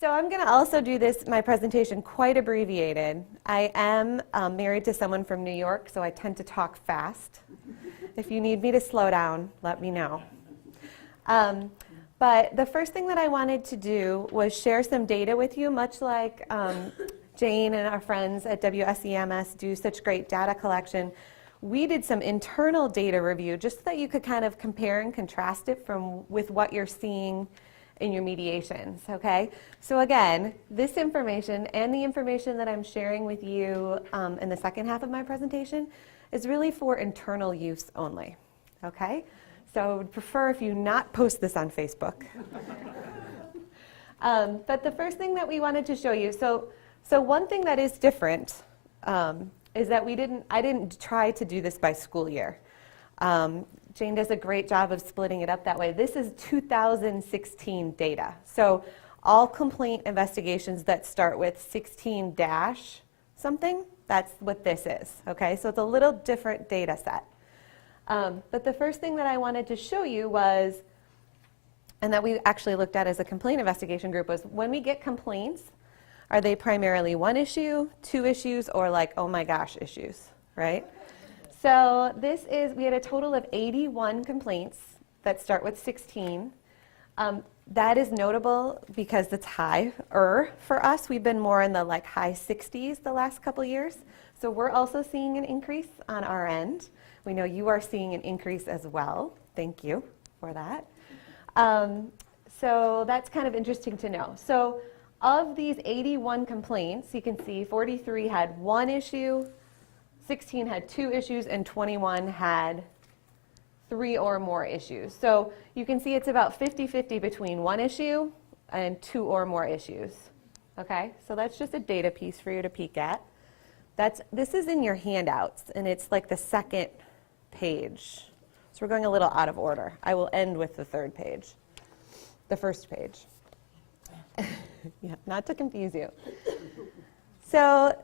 So I'm going to also do my presentation quite abbreviated. I am married to someone from New York, so I tend to talk fast. If you need me to slow down, let me know. But the first thing that I wanted to do was share some data with you, much like Jane and our friends at WSEMS do such great data collection. We did some internal data review just so that you could kind of compare and contrast it with what you're seeing in your mediations, okay? So again, this information and the information that I'm sharing with you in the second half of my presentation is really for internal use only, okay? So I would prefer if you not post this on Facebook. But the first thing that we wanted to show you, so one thing that is different is that I didn't try to do this by school year. Jane does a great job of splitting it up that way. This is 2016 data. So all complaint investigations that start with 16 dash something, that's what this is, okay? So it's a little different data set. But the first thing that I wanted to show you was, and that we actually looked at as a complaint investigation group, was when we get complaints, are they primarily one issue, two issues, or like, oh my gosh, issues, right? So we had a total of 81 complaints that start with 16. That is notable because it's higher for us. We've been more in the like high 60s the last couple years. So we're also seeing an increase on our end. We know you are seeing an increase as well. Thank you for that. So that's kind of interesting to know. So of these 81 complaints, you can see 43 had one issue, 16 had two issues, and 21 had three or more issues. So you can see it's about 50-50 between one issue and two or more issues. Okay, so that's just a data piece for you to peek at. This is in your handouts, and it's like the second page. So we're going a little out of order. I will end with the third page, the first page. Yeah, not to confuse you. So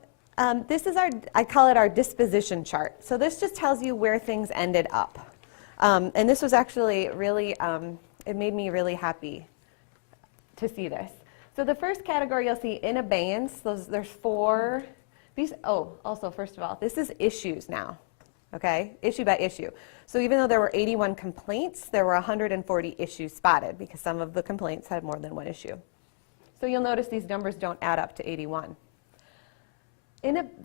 this is I call it our disposition chart. So this just tells you where things ended up. And this was actually really, it made me really happy to see this. So the first category you'll see in abeyance, there's four. Also, first of all, this is issues now, okay? Issue by issue. So even though there were 81 complaints, there were 140 issues spotted because some of the complaints had more than one issue. So you'll notice these numbers don't add up to 81.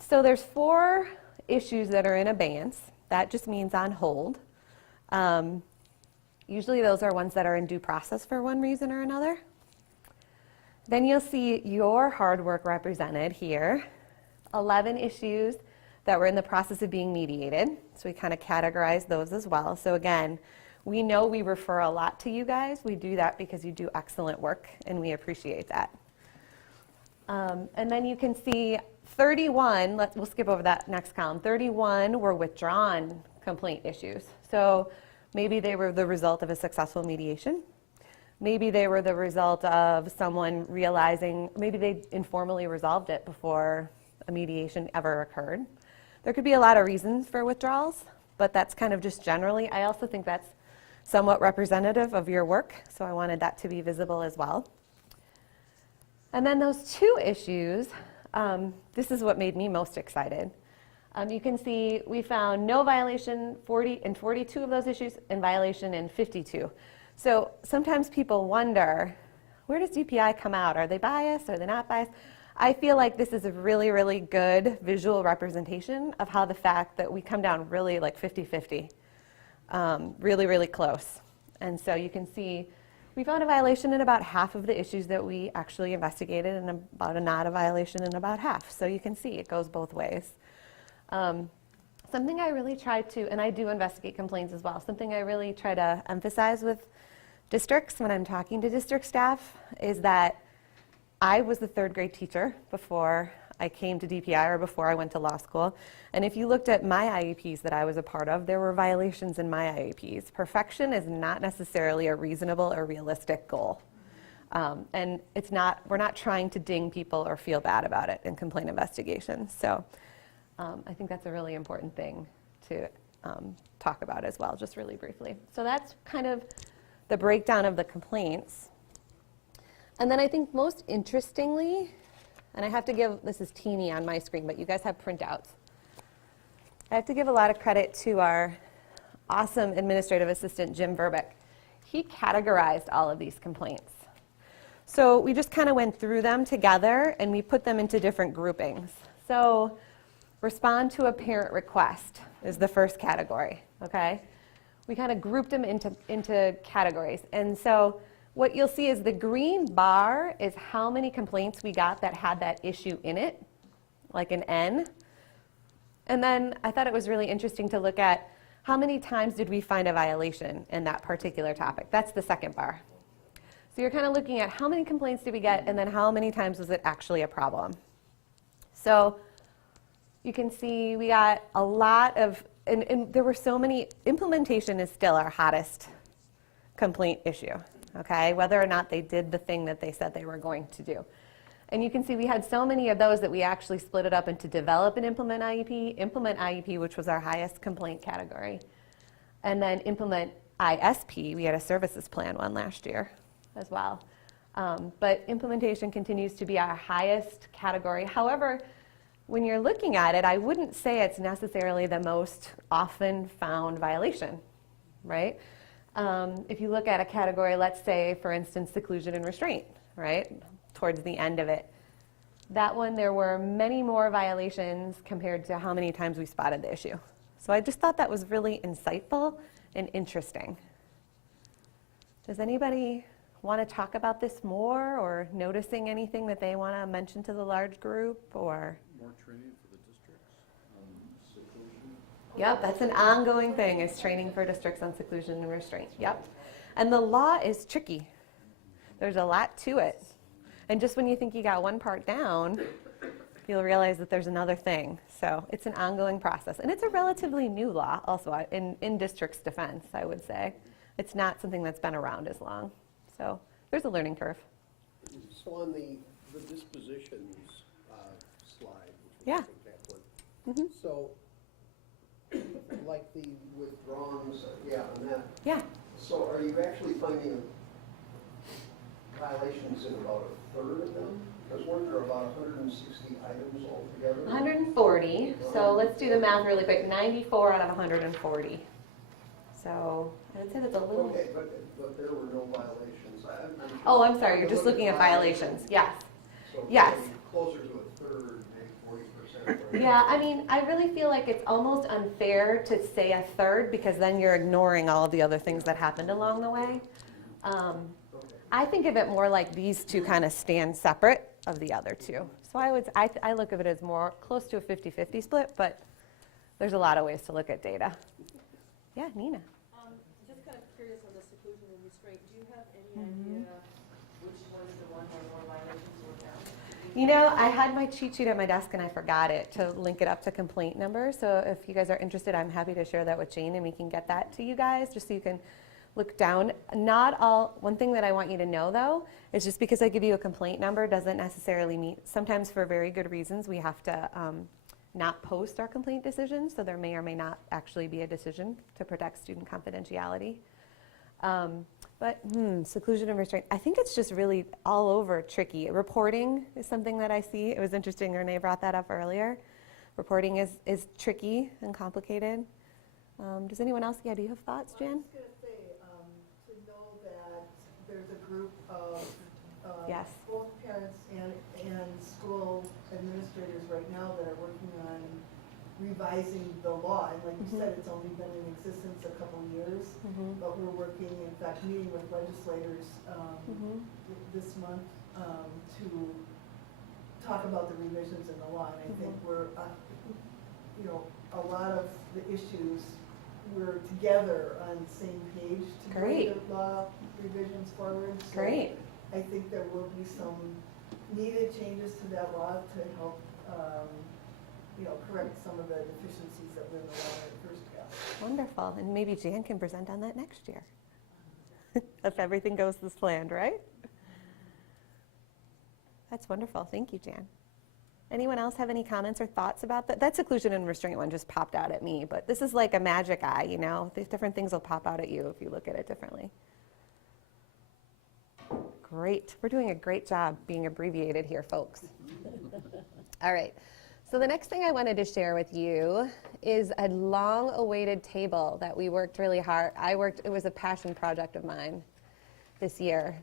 So there's four issues that are in abeyance. That just means on hold. Usually those are ones that are in due process for one reason or another. Then you'll see your hard work represented here. 11 issues that were in the process of being mediated. So we kind of categorize those as well. So again, we know we refer a lot to you guys. We do that because you do excellent work, and we appreciate that. And then you can see 31, we'll skip over that next column. 31 were withdrawn complaint issues. So maybe they were the result of a successful mediation. Maybe they were the result of someone realizing, maybe they informally resolved it before a mediation ever occurred. There could be a lot of reasons for withdrawals, but that's kind of just generally. I also think that's somewhat representative of your work, so I wanted that to be visible as well. And then those two issues, this is what made me most excited. You can see we found no violation in 42 of those issues and violation in 52. So sometimes people wonder, where does DPI come out? Are they biased? Are they not biased? I feel like this is a really, really good visual representation of how the fact that we come down really like 50-50, really, really close. And so you can see we found a violation in about half of the issues that we actually investigated and about a not a violation in about half. So you can see it goes both ways. Something I really try to, and I do investigate complaints as well, something I really try to emphasize with districts when I'm talking to district staff is that I was the third grade teacher before I came to DPI or before I went to law school. And if you looked at my IEPs that I was a part of, there were violations in my IEPs. Perfection is not necessarily a reasonable or realistic goal. And we're not trying to ding people or feel bad about it in complaint investigations. So I think that's a really important thing to talk about as well, just really briefly. So that's kind of the breakdown of the complaints. And then I think most interestingly, and I have to give, this is teeny on my screen, but you guys have printouts. I have to give a lot of credit to our awesome administrative assistant, Jim Verbeck. He categorized all of these complaints. So we just kind of went through them together and we put them into different groupings. So respond to a parent request is the first category, okay? We kind of grouped them into categories. And so what you'll see is the green bar is how many complaints we got that had that issue in it, like an N. And then I thought it was really interesting to look at how many times did we find a violation in that particular topic. That's the second bar. So you're kind of looking at how many complaints did we get and then how many times was it actually a problem. So you can see we got a lot of, and there were so many, implementation is still our hottest complaint issue, okay? Whether or not they did the thing that they said they were going to do. And you can see we had so many of those that we actually split it up into develop and implement IEP, which was our highest complaint category, and then implement ISP. We had a services plan one last year as well. But implementation continues to be our highest category. However, when you're looking at it, I wouldn't say it's necessarily the most often found violation, right? If you look at a category, let's say, for instance, seclusion and restraint, right? Towards the end of it. That one, there were many more violations compared to how many times we spotted the issue. So I just thought that was really insightful and interesting. Does anybody want to talk about this more or noticing anything that they want to mention to the large group or? More training for the districts on seclusion? Yep, that's an ongoing thing, is training for districts on seclusion and restraint. Yep. And the law is tricky. There's a lot to it. And just when you think you got one part down, you'll realize that there's another thing. So it's an ongoing process. And it's a relatively new law also in district's defense, I would say. It's not something that's been around as long. So there's a learning curve. So on the dispositions slide, which Yeah. was I think that one. So like the withdrawals, on that. Yeah. So are you actually finding violations in about a third of them? Because weren't there about 160 items altogether? 140. So let's do the math really quick. 94 out of 140. So I would say that's a little. Okay, but there were no violations. Oh, I'm sorry. You're just looking at violations. Yes. So Yes. maybe closer to a third, maybe 40%. Right? Yeah, I mean, I really feel like it's almost unfair to say a third because then you're ignoring all of the other things that happened along the way. I think of it more like these two kind of stand separate of the other two. So I look at it as more close to a 50-50 split, but there's a lot of ways to look at data. Yeah, Nina. Just kind of curious on the seclusion and restraint, do you have any idea which one is the one where more violations were found? You know, I had my cheat sheet at my desk and I forgot it to link it up to complaint numbers. So if you guys are interested, I'm happy to share that with Jane and we can get that to you guys just so you can look down. Not all, one thing that I want you to know though, is just because I give you a complaint number doesn't necessarily mean, sometimes for very good reasons, we have to not post our complaint decisions, so there may or may not actually be a decision to protect student confidentiality. But seclusion and restraint, I think it's just really all over tricky. Reporting is something that I see. It was interesting, Renee brought that up earlier. Reporting is tricky and complicated. Does anyone else, do you have thoughts, Jan? I was going to say, to know that there's a group of Yes. both parents and school administrators right now that are working on revising the law. And like you said, it's only been in existence a couple years, but we're working, in fact, meeting with legislators this month to talk about the revisions in the law. And I think we're, a lot of the issues, we're together on the same page to bring the law revisions forward. So Great. I think there will be some needed changes to that law to help, correct some of the deficiencies that were in the law at first draft. Wonderful. And maybe Jan can present on that next year. If everything goes as planned, right? That's wonderful. Thank you, Jan. Anyone else have any comments or thoughts about that? That seclusion and restraint one just popped out at me, but this is like a magic eye, These different things will pop out at you if you look at it differently. Great. We're doing a great job being abbreviated here, folks. All right. So the next thing I wanted to share with you is a long-awaited table that we worked really hard. It was a passion project of mine this year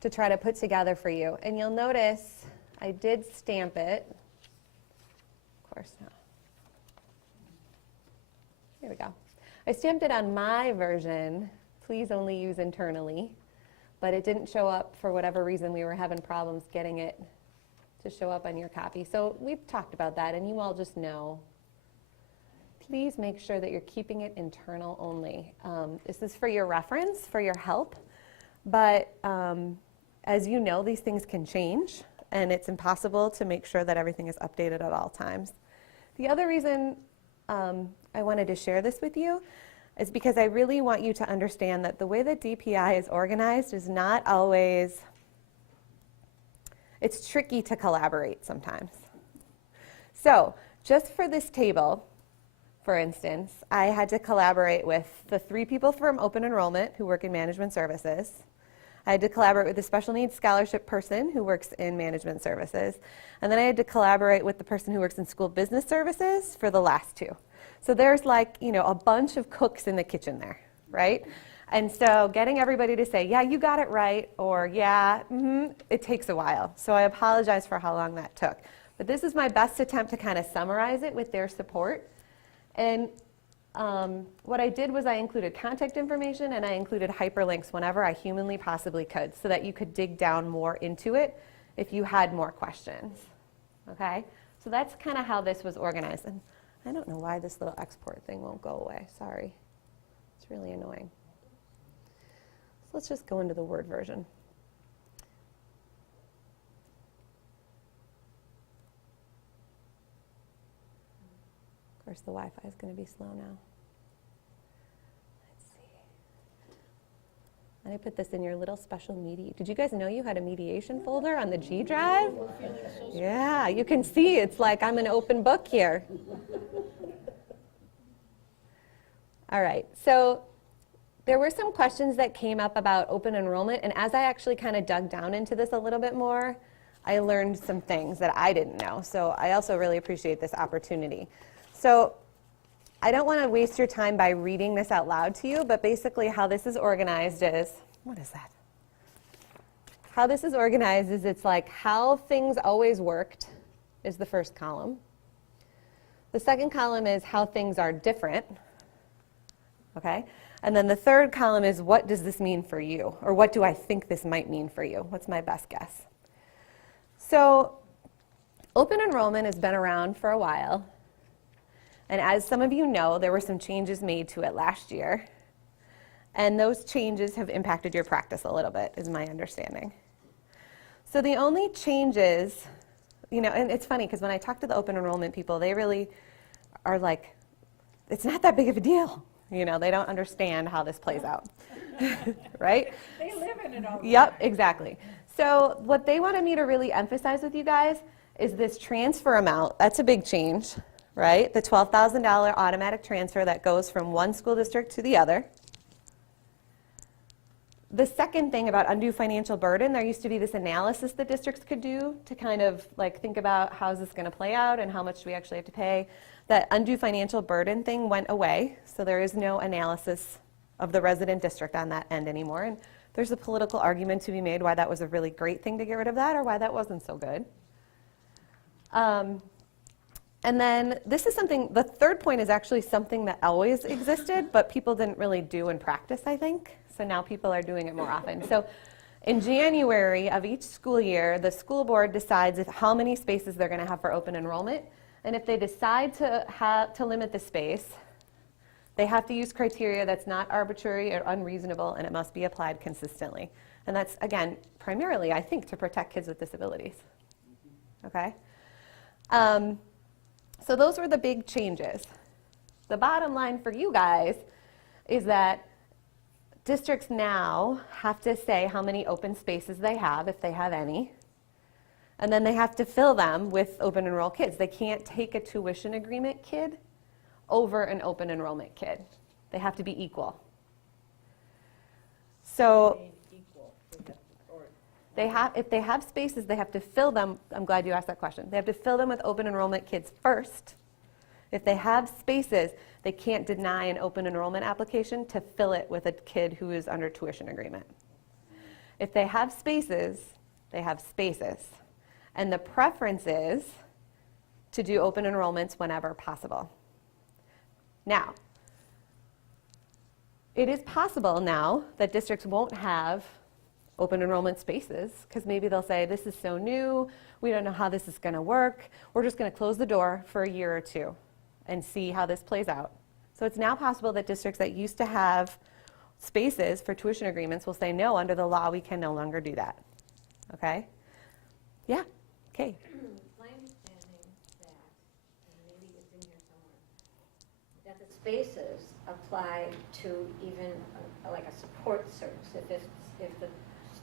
to try to put together for you. And you'll notice I did stamp it. Of course not. Here we go. I stamped it on my version, please only use internally, but it didn't show up for whatever reason. We were having problems getting it to show up on your copy. So we've talked about that, and you all just know. Please make sure that you're keeping it internal only. This is for your reference, for your help, but as you know, these things can change, and it's impossible to make sure that everything is updated at all times. The other reason I wanted to share this with you is because I really want you to understand that the way that DPI is organized is not always, it's tricky to collaborate sometimes. So just for this table, for instance, I had to collaborate with the 3 people from open enrollment who work in management services. I had to collaborate with the special needs scholarship person who works in management services. And then I had to collaborate with the person who works in school business services for the last 2. So there's like, a bunch of cooks in the kitchen there, right? And so getting everybody to say, yeah, you got it right, or yeah, it takes a while. So I apologize for how long that took. But this is my best attempt to kind of summarize it with their support. And what I did was I included contact information and I included hyperlinks whenever I humanly possibly could so that you could dig down more into it if you had more questions, okay? So that's kind of how this was organized. And I don't know why this little export thing won't go away, sorry. It's really annoying. So let's just go into the Word version. Of course, the Wi-Fi is going to be slow now. Let's see. And I put this in your little special media. Did you guys know you had a mediation folder on the G drive? Yeah, you can see it's like I'm an open book here. All right, so there were some questions that came up about open enrollment, and as I actually kind of dug down into this a little bit more, I learned some things that I didn't know. So I also really appreciate this opportunity. So I don't want to waste your time by reading this out loud to you, but basically how this is organized is, what is that? How this is organized is it's like how things always worked is the first column. The second column is how things are different, okay? And then the third column is what does this mean for you? Or what do I think this might mean for you? What's my best guess? So open enrollment has been around for a while. And as some of you know, there were some changes made to it last year. And those changes have impacted your practice a little bit, is my understanding. So the only changes, and it's funny because when I talk to the open enrollment people, they really are like, it's not that big of a deal. They don't understand how this plays out, right? They live in it all the Yep, exactly. So what they wanted me to really emphasize with you guys is this transfer amount. That's a big change, right? The $12,000 automatic transfer that goes from one school district to the other. The second thing about undue financial burden, there used to be this analysis that districts could do to kind of like think about how is this going to play out and how much do we actually have to pay. That undue financial burden thing went away, so there is no analysis of the resident district on that end anymore. And there's a political argument to be made why that was a really great thing to get rid of that or why that wasn't so good. And then this is something, the third point is actually something that always existed, but people didn't really do in practice, I think. So now people are doing it more often. So in January of each school year, the school board decides how many spaces they're going to have for open enrollment. And if they decide to limit the space, they have to use criteria that's not arbitrary or unreasonable, and it must be applied consistently. And that's, again, primarily, I think, to protect kids with disabilities. Okay? So those were the big changes. The bottom line for you guys is that districts now have to say how many open spaces they have, if they have any, and then they have to fill them with open enroll kids. They can't take a tuition agreement kid over an open enrollment kid. They have to be equal. So If they have spaces, they have to fill them. I'm glad you asked that question. They have to fill them with open enrollment kids first. If they have spaces, they can't deny an open enrollment application to fill it with a kid who is under tuition agreement. If they have spaces, they have spaces. And the preference is to do open enrollments whenever possible. Now, it is possible now that districts won't have open enrollment spaces because maybe they'll say, this is so new, we don't know how this is going to work, we're just going to close the door for a year or two and see how this plays out. So it's now possible that districts that used to have spaces for tuition agreements will say, no, under the law, we can no longer do that. Okay? Yeah, okay. My understanding that, and maybe it's in here somewhere, that the spaces apply to even like a support service, if the,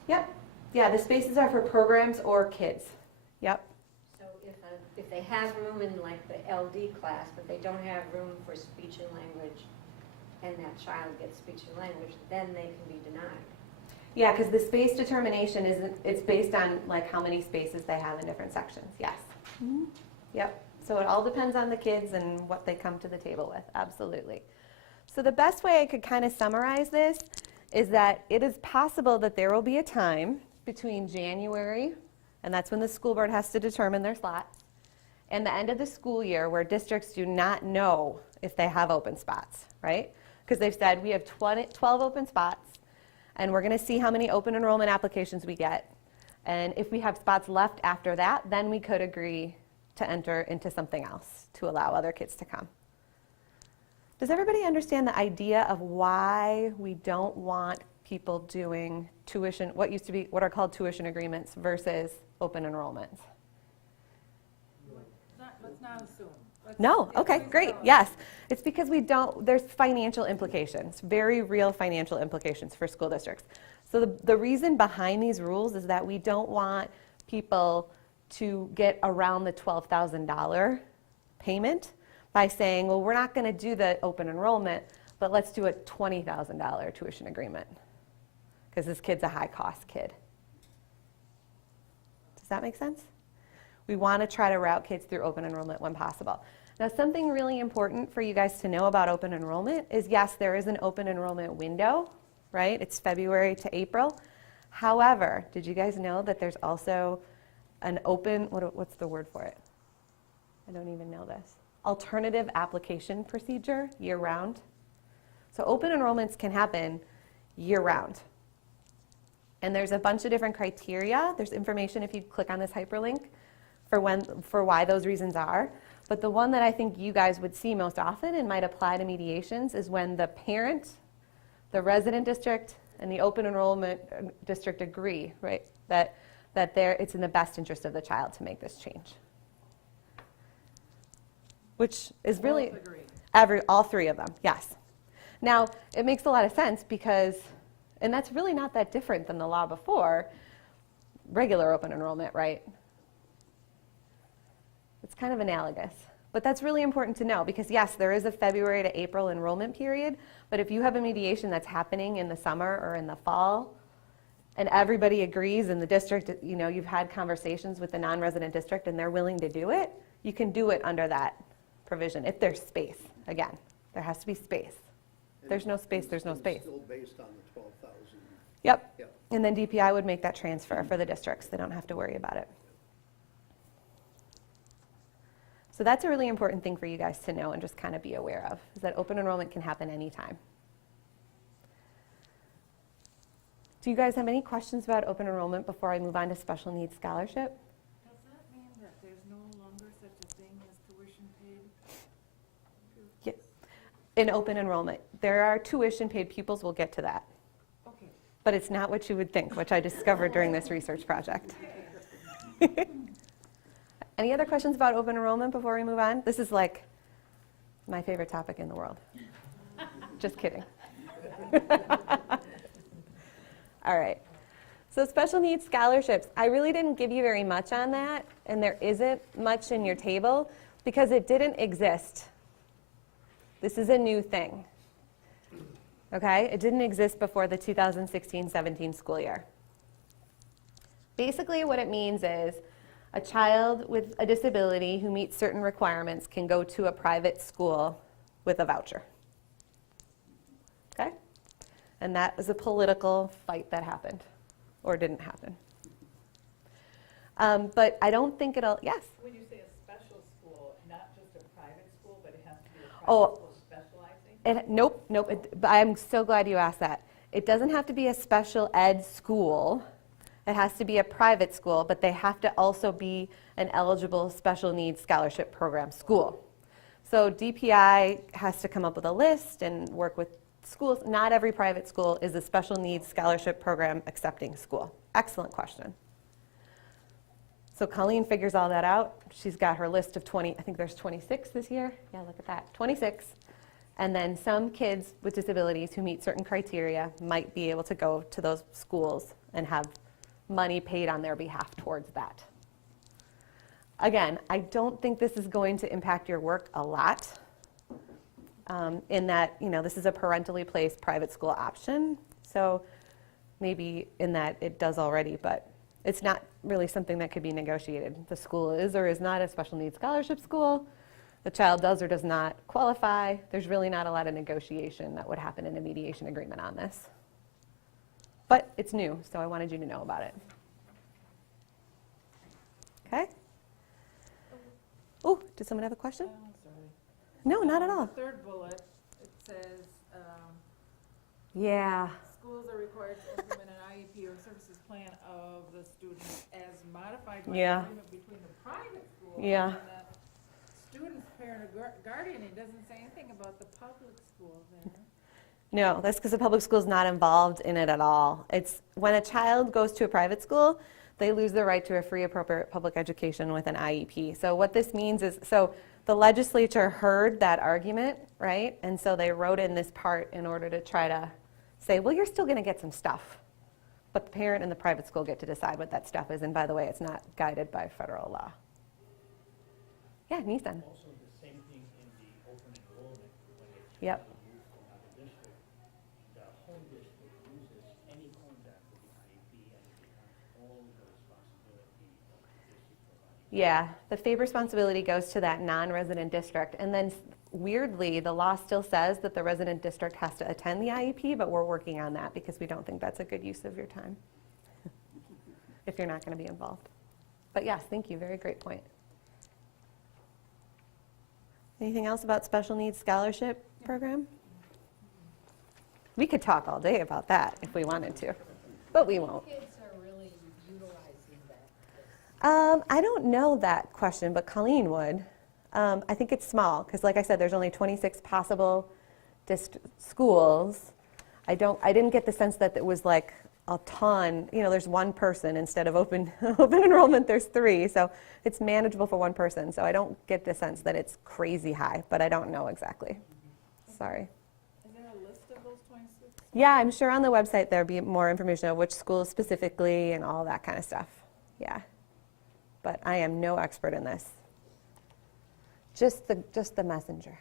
Yep. Yeah, the spaces are for programs or kids. Yep. so if they have room in like the LD class, but they don't have room for speech and language, and that child gets speech and language, then they can be denied. Yeah, because the space determination it's based on like how many spaces they have in different sections. Yes. Yep. So it all depends on the kids and what they come to the table with. Absolutely. So the best way I could kind of summarize this is that it is possible that there will be a time between January, and that's when the school board has to determine their slots, and the end of the school year where districts do not know if they have open spots, right? Because they've said we have 12 open spots, and we're going to see how many open enrollment applications we get. And if we have spots left after that, then we could agree to enter into something else to allow other kids to come. Does everybody understand the idea of why we don't want people doing tuition, what are called tuition agreements versus open enrollments? Let's not assume. No, okay, great, yes. It's because there's financial implications, very real financial implications for school districts. So the reason behind these rules is that we don't want people to get around the $12,000 payment by saying, well, we're not going to do the open enrollment, but let's do a $20,000 tuition agreement because this kid's a high-cost kid. Does that make sense? We want to try to route kids through open enrollment when possible. Now, something really important for you guys to know about open enrollment is, yes, there is an open enrollment window, right? It's February to April. However, did you guys know that there's also an open, what's the word for it? I don't even know this. Alternative application procedure year-round. So open enrollments can happen year-round. And there's a bunch of different criteria. There's information if you click on this hyperlink for why those reasons are. But the one that I think you guys would see most often and might apply to mediations is when the parent, the resident district, and the open enrollment district agree, right, that it's in the best interest of the child to make this change. Which is really all three of them, yes. Now, it makes a lot of sense because, and that's really not that different than the law before, regular open enrollment, right? It's kind of analogous. But that's really important to know because, yes, there is a February to April enrollment period, but if you have a mediation that's happening in the summer or in the fall, and everybody agrees in the district, you know, you've had conversations with the non-resident district and they're willing to do it, you can do it under that provision if there's space. Again, there has to be space. If there's no space, there's no space. Still based on the 12,000. Yep. Yep. And then DPI would make that transfer for the districts. They don't have to worry about it. So that's a really important thing for you guys to know and just kind of be aware of, is that open enrollment can happen anytime. Do you guys have any questions about open enrollment before I move on to special needs scholarship? Does that mean that there's no longer such a thing as tuition paid? In open enrollment, there are tuition paid pupils, we'll get to that. Okay. But it's not what you would think, which I discovered during this research project. Any other questions about open enrollment before we move on? This is like my favorite topic in the world. Just kidding. All right. So special needs scholarships. I really didn't give you very much on that, and there isn't much in your table because it didn't exist. This is a new thing. Okay? It didn't exist before the 2016-17 school year. Basically, what it means is a child with a disability who meets certain requirements can go to a private school with a voucher. Okay? And that was a political fight that happened, or didn't happen. But I don't think it'll, yes? When you say a special school, not just a private school, but it has to be a private Oh. school specializing? Nope. But I'm so glad you asked that. It doesn't have to be a special ed school. It has to be a private school, but they have to also be an eligible special needs scholarship program school. So DPI has to come up with a list and work with schools. Not every private school is a special needs scholarship program accepting school. Excellent question. So Colleen figures all that out. She's got her list of 20, I think there's 26 this year. Yeah, look at that, 26. And then some kids with disabilities who meet certain criteria might be able to go to those schools and have money paid on their behalf towards that. Again, I don't think this is going to impact your work a lot, in that, this is a parentally placed private school option. So maybe in that it does already, but it's not really something that could be negotiated. The school is or is not a special needs scholarship school. The child does or does not qualify. There's really not a lot of negotiation that would happen in a mediation agreement on this. But it's new, so I wanted you to know about it. Okay? Oh, did someone have a question? Sorry. No, not at all. The third bullet, it says, Yeah. schools are required to implement an IEP or services plan of the student as modified by Yeah. agreement between the private school Yeah. and the student's parent or guardian. It doesn't say anything about the public school there. No, that's because the public school is not involved in it at all. It's when a child goes to a private school, they lose the right to a free, appropriate public education with an IEP. So what this means is, so the legislature heard that argument, right? And so they wrote in this part in order to try to say, well, you're still going to get some stuff. But the parent and the private school get to decide what that stuff is. And by the way, it's not guided by federal law. Yeah, Nissan. Also, the same thing in the open enrollment, when it's Yep. moved to another district, the home district loses any contact with the IEP and it becomes all the responsibility of the district providing. Yeah, the FAPE responsibility goes to that non-resident district. And then weirdly, the law still says that the resident district has to attend the IEP, but we're working on that because we don't think that's a good use of your time if you're not going to be involved. But yes, thank you. Very great point. Anything else about special needs scholarship program? We could talk all day about that if we wanted to, but we won't. Kids are really utilizing that. I don't know that question, but Colleen would. I think it's small, because like I said, there's only 26 possible schools. I didn't get the sense that it was like a ton, there's one person instead of open enrollment, there's 3, so it's manageable for one person. So I don't get the sense that it's crazy high, but I don't know exactly. Sorry. Is there a list of those 26? Yeah, I'm sure on the website there'll be more information of which schools specifically and all that kind of stuff. Yeah. But I am no expert in this. Just the messenger.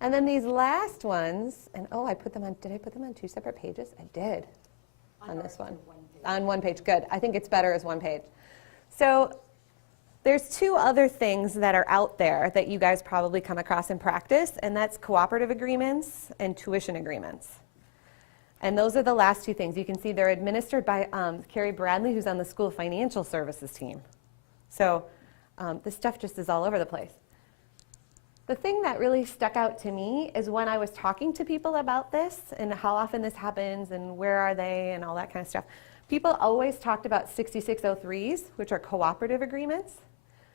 And then these last ones, and did I put them on 2 separate pages? I did on this one. On one page, good. I think it's better as one page. So there's 2 other things that are out there that you guys probably come across in practice, and that's cooperative agreements and tuition agreements. And those are the last 2 things. You can see they're administered by Carrie Bradley, who's on the school financial services team. So this stuff just is all over the place. The thing that really stuck out to me is when I was talking to people about this and how often this happens and where are they and all that kind of stuff. People always talked about 6603s, which are cooperative agreements.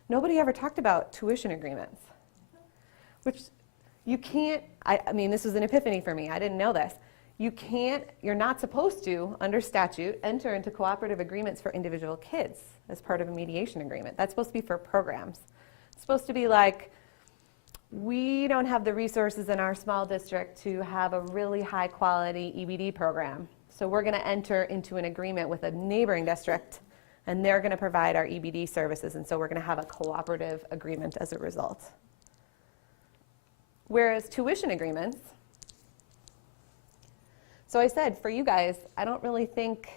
Nobody ever talked about tuition agreements, which you can't, I mean, this was an epiphany for me. I didn't know this. You're not supposed to, under statute, enter into cooperative agreements for individual kids as part of a mediation agreement. That's supposed to be for programs. It's supposed to be like, we don't have the resources in our small district to have a really high quality EBD program. So we're going to enter into an agreement with a neighboring district and they're going to provide our EBD services. And so we're going to have a cooperative agreement as a result. Whereas tuition agreements, so I said for you guys, I don't really think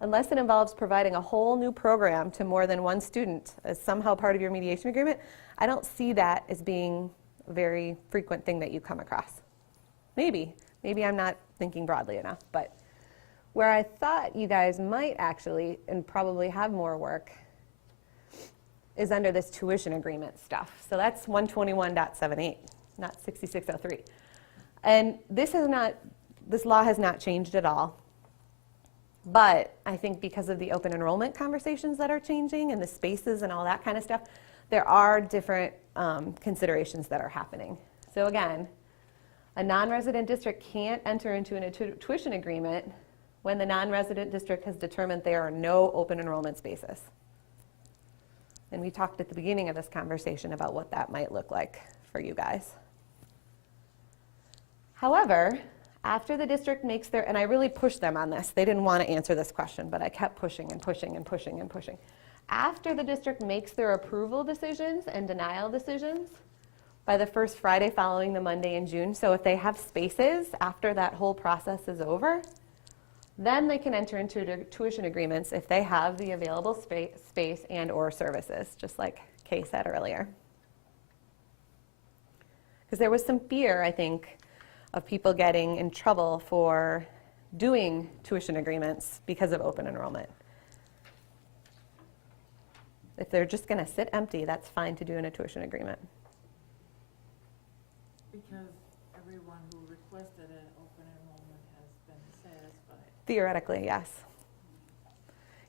unless it involves providing a whole new program to more than one student as somehow part of your mediation agreement, I don't see that as being a very frequent thing that you come across. Maybe I'm not thinking broadly enough, but where I thought you guys might actually, and probably have more work, is under this tuition agreement stuff. So that's 121.78, not 6603. And this law has not changed at all. But I think because of the open enrollment conversations that are changing and the spaces and all that kind of stuff, there are different considerations that are happening. So again, a non-resident district can't enter into a tuition agreement when the non-resident district has determined there are no open enrollment spaces. And we talked at the beginning of this conversation about what that might look like for you guys. However, after the district makes their, and I really pushed them on this, they didn't want to answer this question, but I kept pushing and pushing and pushing and pushing. After the district makes their approval decisions and denial decisions by the first Friday following the Monday in June, so if they have spaces after that whole process is over, then they can enter into tuition agreements if they have the available space and or services, just like Kay said earlier. Because there was some fear, I think, of people getting in trouble for doing tuition agreements because of open enrollment. If they're just going to sit empty, that's fine to do in a tuition agreement. Because everyone who requested an open enrollment has been satisfied. Theoretically, yes.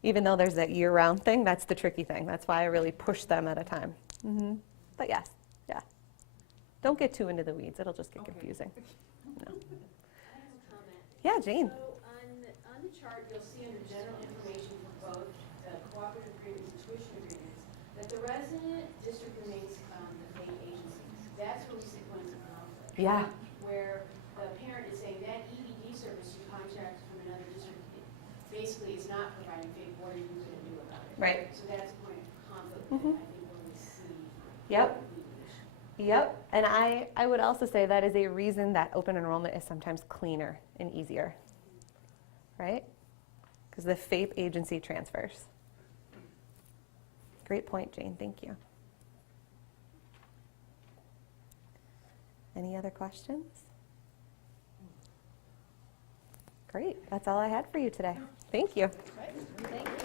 Even though there's that year-round thing, that's the tricky thing. That's why I really push them at a time. But yes, yeah. Don't get too into the weeds. It'll just get confusing. No. I have a comment. Yeah, Jane. So on the chart, you'll see under general information for both the cooperative agreements and tuition agreements, that the resident district remains the FAPE agency. That's where we see points of conflict. Yeah. Where the parent is saying that EDD service you contract from another district basically is not providing FAPE. What are you going to do about it? Right. So that's a point of conflict that I think when we see. Yep. Yep, and I would also say that is a reason that open enrollment is sometimes cleaner and easier, right? Because the FAPE agency transfers. Great point, Jane, thank you. Any other questions? Great, that's all I had for you today. Thank you. Thank you.